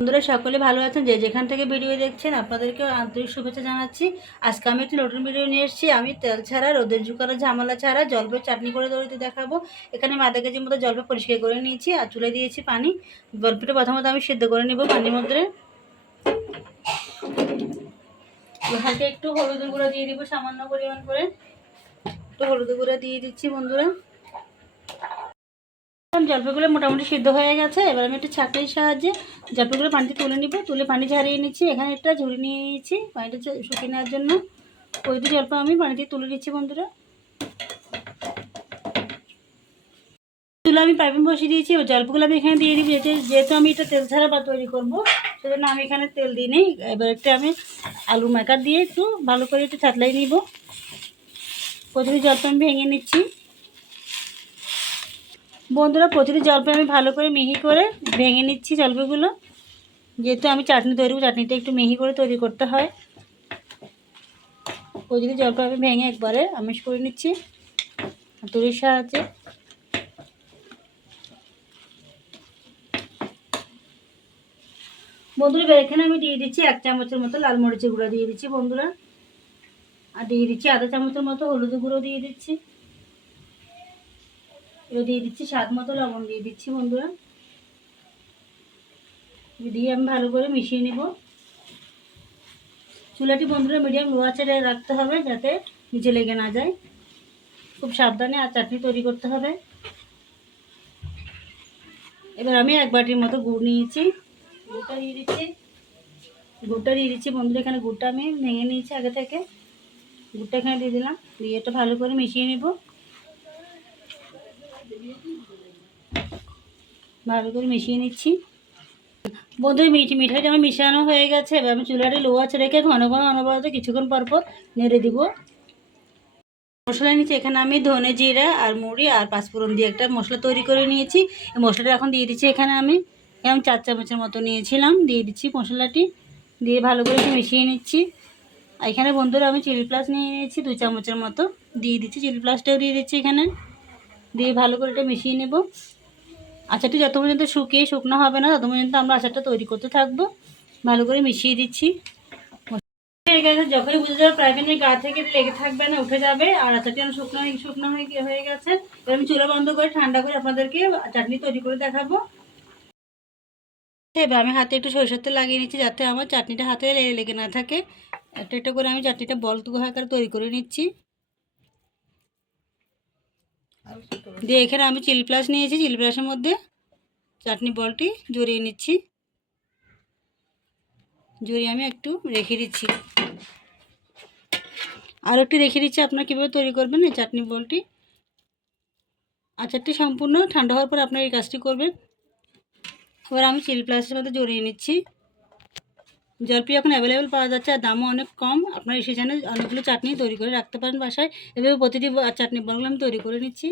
বন্ধুরা সকলে ভালো আছেন, যে যেখান থেকে ভিডিও দেখছেন আপনাদেরকে আন্তরিক শুভেচ্ছা জানাচ্ছি। আজকে আমি একটি নতুন ভিডিও নিয়ে এসেছি। আমি তেল ছাড়া, রোদের জুকানো ঝামেলা ছাড়া জলপাই চাটনি করে তৈরিতে দেখাবো। এখানে আমি আধা কেজির মতো জলপাই পরিষ্কার করে নিয়েছি আর চুলে দিয়েছি পানি। জলপাইটা প্রথমত আমি সেদ্ধ করে নেব পানির মধ্যে। হালকা একটু হলুদ গুঁড়ো দিয়ে দিব, সামান্য পরিমাণ করে একটু হলুদ গুঁড়ো দিয়ে দিচ্ছি বন্ধুরা। জলপাইগুলো মোটামুটি সিদ্ধ হয়ে গেছে। এবার আমি একটা ছাঁকনির সাহায্যে জলপাইগুলো পানিতে তুলে নিব। তুলে পানি ঝারিয়ে নিচ্ছি। এখানে একটা ঝুড়ি নিয়ে নিয়েছি পানিটা শুকিয়ে নেওয়ার জন্য। প্রতিটি জলপাই আমি পানিতে তুলে নিচ্ছি বন্ধুরা। তুলে আমি পাইপিং বসিয়ে দিয়েছি। এবার জলপাইগুলো আমি এখানে দিয়ে দিব। যেহেতু আমি এটা তেল ছাড়া বা তৈরি করবো, সেজন্য আমি এখানে তেল দিই নিই। এবার একটা আমি আলু মেকার দিয়ে একটু ভালো করে একটু ছাতলাই নিব। প্রতিটি জলপাই আমি ভেঙে নিচ্ছি বন্ধুরা। প্রতিটি জলপাই আমি ভালো করে মিহি করে ভেঙে নিচ্ছি জলপাইগুলো। যেহেতু আমি চাটনি তৈরি করব, চাটনিটা একটু মিহি করে তৈরি করতে হয়। প্রতিটি জলপাই আমি ভেঙে একবারে আমিষ করে নিচ্ছি হাতুড়ির সাহায্যে। বন্ধুরা এখানে আমি দিয়ে দিচ্ছি 1 চামচের মতো লাল মরিচের গুঁড়ো দিয়ে দিচ্ছি বন্ধুরা। আর দিয়ে দিচ্ছি আধা চামচের মতো হলুদ গুঁড়ো দিয়ে দিচ্ছি। এবার দিয়ে দিচ্ছি স্বাদ মতো লবণ দিয়ে দিচ্ছি বন্ধুরা। দিয়ে আমি ভালো করে মিশিয়ে নেব। চুলাটি বন্ধুরা মিডিয়াম লো আঁচে রাখতে হবে, যাতে নিচে লেগে না যায়। খুব সাবধানে আর চাটনি তৈরি করতে হবে। এবার আমি 1 বাটির মতো গুড় নিয়েছি। গুড়টা দিয়ে দিচ্ছি বন্ধুরা। এখানে গুড়টা আমি ভেঙে নিয়েছি আগে থেকে। গুড়টা এখানে দিয়ে দিলাম। দিয়ে এটা ভালো করে মিশিয়ে নেব। ভালো করে মিশিয়ে নিচ্ছি বন্ধুরা। মিঠাইটা আমার মিশানো হয়ে গেছে। এবার আমি চুলাটি লো আঁচে রেখে ঘন ঘন অনবরত কিছুক্ষণ পরপর নেড়ে দিব। মশলা নিচ্ছি এখানে আমি ধনে জিরা আর মুড়ি আর পাঁচফোড়ন দিয়ে একটা মশলা তৈরি করে নিয়েছি। এই মশলাটা এখন দিয়ে দিচ্ছি। এখানে আমি 4 চামচের মতো নিয়েছিলাম, দিয়ে দিচ্ছি মশলাটি। দিয়ে ভালো করে মিশিয়ে নিচ্ছি। আর এখানে বন্ধুরা আমি চিলি ফ্লেক্স নিয়ে নিয়েছি 2 চামচের মতো, দিয়ে দিচ্ছি। চিলি ফ্লেক্সটাও দিয়ে দিচ্ছি এখানে। দিয়ে ভালো করে এটা মিশিয়ে নেব। আচারটি যত পর্যন্ত শুকনো হবে না, তত পর্যন্ত আমরা আচারটা তৈরি করতে থাকবো। ভালো করে মিশিয়ে দিচ্ছি। যখনই বুঝে যাবে ফ্রাই প্যানের গা থেকে লেগে থাকবে না, উঠে যাবে আর আচারটি শুকনো হয়ে গেছে। এবার আমি চুলা বন্ধ করে ঠান্ডা করে আপনাদেরকে চাটনি তৈরি করে দেখাবো। এবার আমি হাতে একটু সরিষার তেল লাগিয়ে নিচ্ছি, যাতে আমার চাটনিটা হাতে লেগে না থাকে। একটা একটা করে আমি চাটনিটা বল আকারে তৈরি করে নিচ্ছি। দিয়ে এখানে আমি চিলি ফ্লেক্স নিয়েছি। চিলি ফ্লেক্সের মধ্যে চাটনি বলটি জড়িয়ে নিচ্ছি। জড়িয়ে আমি একটু রেখে দিচ্ছি। আর একটু রেখে দিচ্ছি আপনারা কীভাবে তৈরি করবেন এই চাটনি বলটি। আচারটি সম্পূর্ণ ঠান্ডা হওয়ার পর আপনারা এই কাজটি করবেন। এবার আমি চিলি ফ্লেক্সের মধ্যে জড়িয়ে নিচ্ছি। জলপাই এখন অ্যাভেলেবেল পাওয়া যাচ্ছে আর দামও অনেক কম। আপনারা সেখানে অনেকগুলো চাটনি তৈরি করে রাখতে পারেন বাসায়। এভাবে প্রতিটি চাটনি বলগুলো আমি তৈরি করে নিচ্ছি।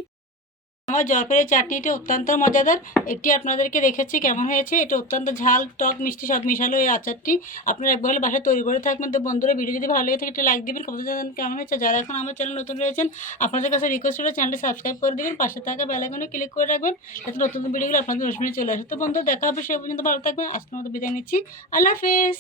আমার জলপাইয়ের চাটনিটি অত্যন্ত মজাদার। একটি আপনাদেরকে দেখেছি কেমন হয়েছে। এটা অত্যন্ত ঝাল টক মিষ্টি সব মিশালো এই আচারটি। আপনারা একবার হলে বাসায় তৈরি করে থাকবেন। তো বন্ধুরা ভিডিও যদি ভালো লাগে থাকে একটা লাইক দিবেন, কমেন্টে জানাবেন কেমন হয়েছে। যারা এখন আমার চ্যানেল নতুন রয়েছেন, আপনাদের কাছে রিকোয়েস্ট হলো চ্যানেলটি সাবস্ক্রাইব করে দেবেন, পাশে থাকা বেল আইকনে ক্লিক করে রাখবেন, যাতে নতুন ভিডিওগুলো আপনাদের নোটিফিকেশনে চলে আসে। তো বন্ধুরা দেখা হবে, সে পর্যন্ত ভালো থাকবেন। আজকের মতো বিদায় নিচ্ছি। আল্লাহ হাফেজ।